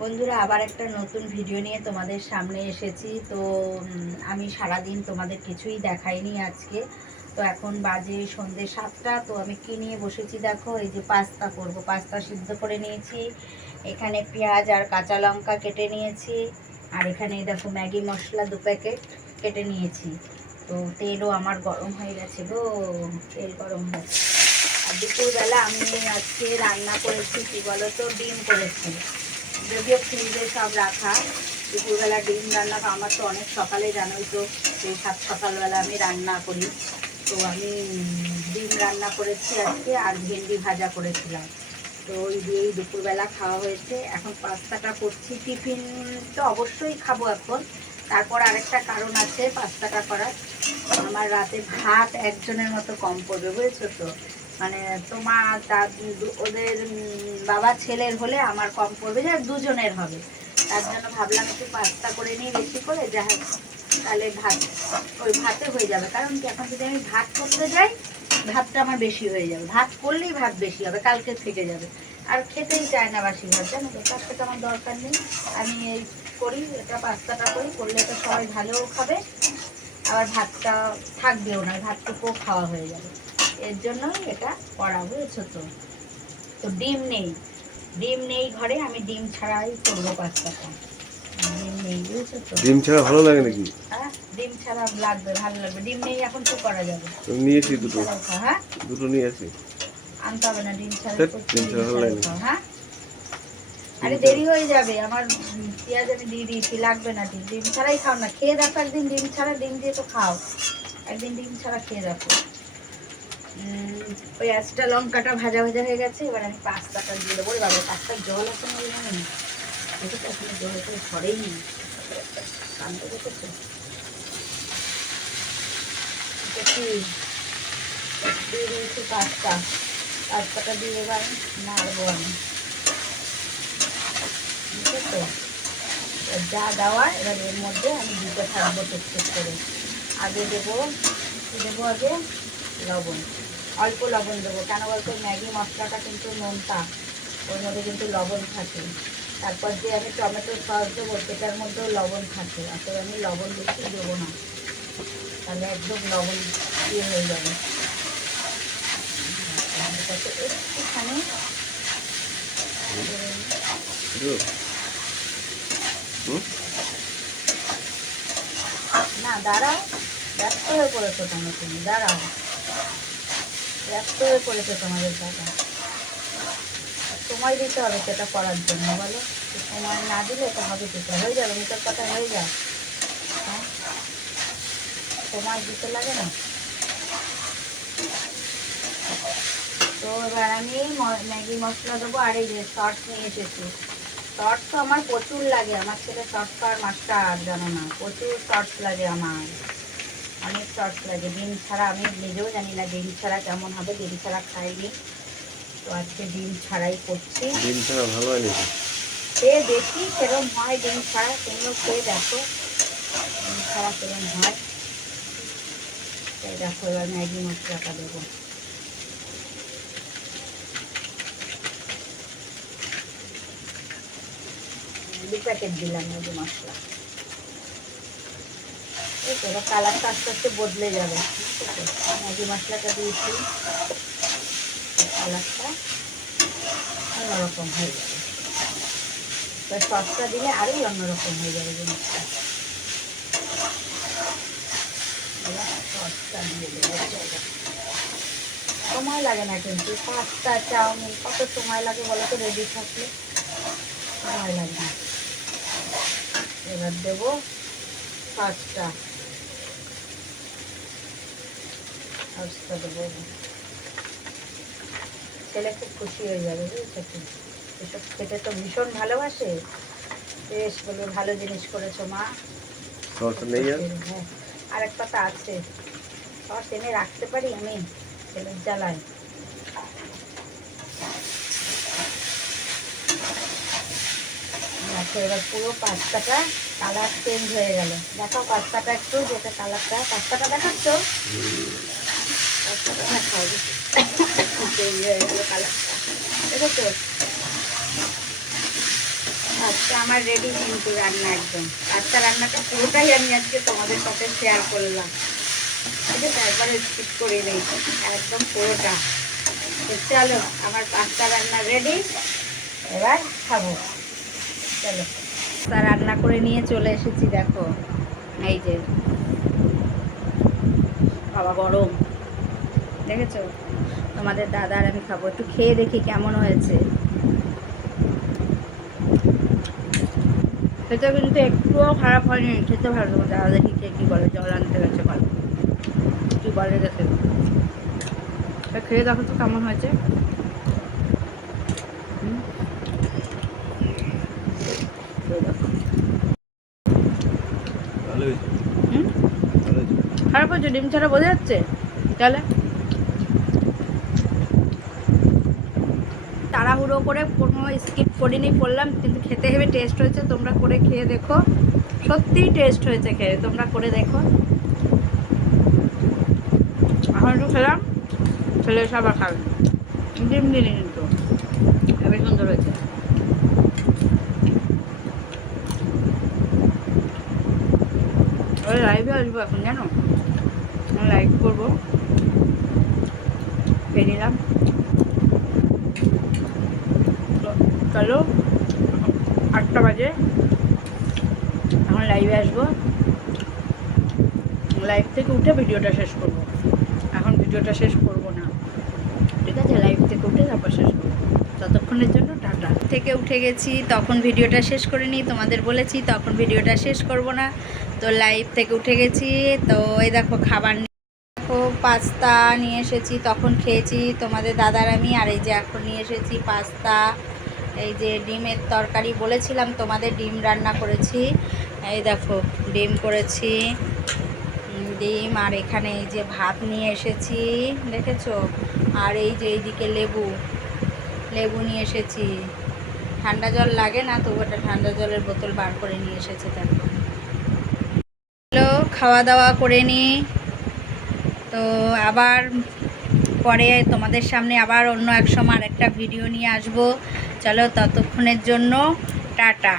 বন্ধুরা, আবার একটা নতুন ভিডিও নিয়ে তোমাদের সামনে এসেছি। তো আমি সারাদিন তোমাদের কিছুই দেখাইনি আজকে। তো এখন বাজে সন্ধে সাতটা, তো আমি কি নিয়ে বসেছি দেখো? এই যে পাস্তা করব। পাস্তা সিদ্ধ করে নিয়েছি। এখানে পেঁয়াজ আর কাঁচা লঙ্কা কেটে নিয়েছি। আর এখানে দেখো ম্যাগি মশলা দু প্যাকেট কেটে নিয়েছি। তো তেলও আমার গরম হয়ে গেছে গো, তেল গরম হয়েছে আর দুপুরবেলা আমি আজকে রান্না করেছি, কি বলো তো ডিম করেছি। যদিও ফ্রিজে সব রাখা, দুপুরবেলা ডিম রান্না, তো আমার তো অনেক সকালে জানোই তো, সেই সাত সকালবেলা আমি রান্না করি। তো আমি ডিম রান্না করেছি আজকে আর ভেন্ডি ভাজা করেছিলাম। তো ওই দিয়েই দুপুরবেলা খাওয়া হয়েছে। এখন পাস্তাটা করছি টিফিন তো অবশ্যই খাব এখন। তারপর আরেকটা কারণ আছে পাস্তাটা করার। আমার রাতে ভাত একজনের মতো কম পড়বে, বুঝেছ তো? মানে তোমার দাদু ওদের বাবা ছেলের হলে আমার কম পড়বে যে দুজনের হবে। তার জন্য ভাবলাম একটু পাস্তা করে নিই বেশি করে, যা তাহলে ভাত, ওই ভাতে হয়ে যাবে। কারণ কি, এখন যদি আমি ভাত করতে যাই, ভাতটা আমার বেশি হয়ে যাবে। ভাত করলেই ভাত বেশি হবে, কালকে থেকে যাবে। আর খেতেই চায় না বাসি ভাত, জানো তো, তার সাথে আমার দরকার নেই। আমি এই করি এটা পাস্তাটা করি, করলে এটা সবাই ভালোও খাবে, আবার ভাতটা থাকবেও না ভাতটুকুও খাওয়া হয়ে যাবে। এর জন্যই এটা করা বুঝেছ তো। তো ডিম নেই। ডিম নেই ঘরে আমি ডিম ছাড়াই করব পাস্তাটা। ডিম নেই বুঝেছ তো? ডিম ছাড়া ভালো লাগে নাকি? হ্যাঁ ডিম ছাড়া লাগবে ভালো লাগবে। ডিম নেই এখন তো করা যাবে। আমি নিয়েছি দুটো। হ্যাঁ? দুটো নিয়ে আসি। আনতে হবে না ডিম ছাড়া ডিম ছাড়া ভালো লাগে হ্যাঁ? আরে দেরি হয়ে যাবে আমার পেঁয়াজ আমি দিয়ে দিয়েছি লাগবে না ডিম। ডিম ছাড়াই খাও না খেয়ে দেখো একদিন ডিম ছাড়া ডিম দিয়ে তো খাও। একদিন ডিম ছাড়া খেয়ে দেখো। উম, পেঁয়াজটা লঙ্কাটা ভাজা ভাজা হয়ে গেছে এবার আমি পাস্তাটা দিয়ে দেবো। এবার পাস্তার জল আছে না জানি এটা তো এখনও জল করে সরেই নি। কান্দ দেখেছ এটা কি? দিয়ে দিয়েছি পাস্তা। পাস্তাটা দিয়ে এবার নাড়বো আমি। বুঝেছ এবার যা দেওয়া এবার এর মধ্যে আমি দিতে থাকব টুকটুক করে। আগে দেবো দেবো আগে? লবণ। অল্প লবণ দেবো। কেন বলতো? ম্যাগি মশলাটা কিন্তু নোনতা। ওর মধ্যে কিন্তু লবণ থাকে। তারপর যে আমি টমেটো সস দেবো, সেটার মধ্যেও লবণ থাকে। অত আমি লবণ বেশি দেবো না। তাহলে একদম লবণ দিয়ে হয়ে যাবে। একটুখানি। না, দাঁড়াও। ব্যস্ত হয়ে পড়েছো কেন তুমি? দাঁড়াও। ব্যস্ত হয়ে পড়েছো তোমাদের দাদা। সময় দিতে হবে সেটা করার জন্য, বলো। সময় না দিলে তো হবে কি হয়ে যাবে নিচের কথা হয়ে যায় হ্যাঁ? সময় দিতে লাগে না? তো এবার আমি ম্যাগি মশলা দেবো আর এই যে সস নিয়ে এসেছি। শর্ট তো আমার প্রচুর লাগে, আমার ছেলে শর্ট খাওয়ার মাস্টার, জানো না? প্রচুর শর্টস লাগে আমার। অনেক শর্টস লাগে। ডিম ছাড়া আমি নিজেও জানি না ডিম ছাড়া কেমন হবে। ডিম ছাড়া খাইনি। তো আজকে ডিম ছাড়াই করছি। ডিম ছাড়া ভালো হয় নাকি? খেয়ে দেখি সেরকম হয়। ডিম ছাড়া তুমিও খেয়ে দেখো। ডিম ছাড়া সেরকম হয়। এই দেখো এবার ম্যাগি মশলাটা দেবো। দু প্যাকেট দিলাম ম্যাগি মশলা। এই তো কালারটা আস্তে আস্তে বদলে যাবে। ম্যাগি মশলাটা দিয়েছি। কালারটা অন্যরকম হয়ে যাবে। এবার সসটা দিলে আরোই অন্যরকম হয়ে যাবে জিনিসটা। সসটা সময় লাগে না কিন্তু। পাস্তা চাউমিন, কত সময় লাগে বলো তো? রেডি থাকলে। সময় লাগে না। এবার দেবো সসটা দেবো ছেলে খুব খুশি হয়ে যাবে বুঝেছ এসব খেতে তো ভীষণ ভালোবাসে। বেশ বলবে ভালো জিনিস করেছ মা। আর? হ্যাঁ। আর এক পাতা আছে। সস এনে রাখতে পারি আমি? ছেলের জ্বালায়। দেখো এবার পুরো পাস্তাটা কালার চেঞ্জ হয়ে গেল। দেখো পাস্তাটা একটু যেটা কালারটা পাস্তাটা দেখাচ্ছ? আচ্ছা আমার রেডি কিন্তু রান্না একদম। রান্নাটা পুরোটাই আমি আজকে তোমাদের সাথে শেয়ার করলাম। ঠিক আছে একবারে স্কিপ করে নেই, একদম পুরোটা। চলো, আমার রান্না রেডি এবার খাব। চলো রান্না করে নিয়ে চলে এসেছি, দেখো। এই যে, বাবা গরম। দেখেছ? তোমাদের দাদা আর আমি খাব। একটু খেয়ে দেখি কেমন হয়েছে। খেতে কিন্তু একটুও খারাপ হয়নি। খেতে ভালো তোমার দাদা দেখি কে কী বলে জল আনতে গেছে ভালো। কী বলে গেছে খেয়ে দেখো তো কেমন হয়েছে। খারাপ হয়েছে? ডিম ছাড়া বোঝা যাচ্ছে? তাহলে? তাড়াহুড়ো করে কোনো স্কিপ করিনি করলাম কিন্তু খেতে হেবে টেস্ট হয়েছে তোমরা করে খেয়ে দেখো। সত্যিই টেস্ট হয়েছে খেয়ে তোমরা করে দেখো। এখন একটু খেলাম খেলে সবার খাবে ডিম দিনি কিন্তু। হেবে সুন্দর হয়েছে। ওই লাইভে আসব এখন জানো? লাইভ করব খেয়ে নিলাম চলো আটটা বাজে। এখন লাইভে আসব। লাইভ থেকে উঠে ভিডিওটা শেষ করব। এখন ভিডিওটা শেষ করব না। ঠিক আছে লাইভ থেকে উঠে তারপর শেষ করব। ততক্ষণের জন্য টাটা। থেকে উঠে গেছি, তখন ভিডিওটা শেষ করে নিই। তোমাদের বলেছি, তখন ভিডিওটা শেষ করব না। তো লাইভ থেকে উঠে গেছি। তো এই দেখো, খাবার দেখো, পাস্তা নিয়ে এসেছি, তখন খেয়েছি। তোমাদের দাদার আমি, আর এই যে এখন নিয়ে এসেছি পাস্তা। এই যে ডিমের তরকারি বলেছিলাম, তোমাদের ডিম রান্না করেছি। এই দেখো, ডিম করেছি ডিম, আর এখানে এই যে ভাত নিয়ে এসেছি, দেখেছ? আর এই যে এইদিকে লেবু লেবু নিয়ে এসেছি। ঠান্ডা জল লাগে না, তবু একটা ঠান্ডা জলের বোতল বার করে নিয়ে এসেছে, দেখো। হ্যালো খাওয়া দাওয়া করে নিই তো আবার পরে তোমাদের সামনে আবার অন্য এক সময় আরেকটা ভিডিও নিয়ে আসব। চলো ততক্ষণের জন্য টাটা।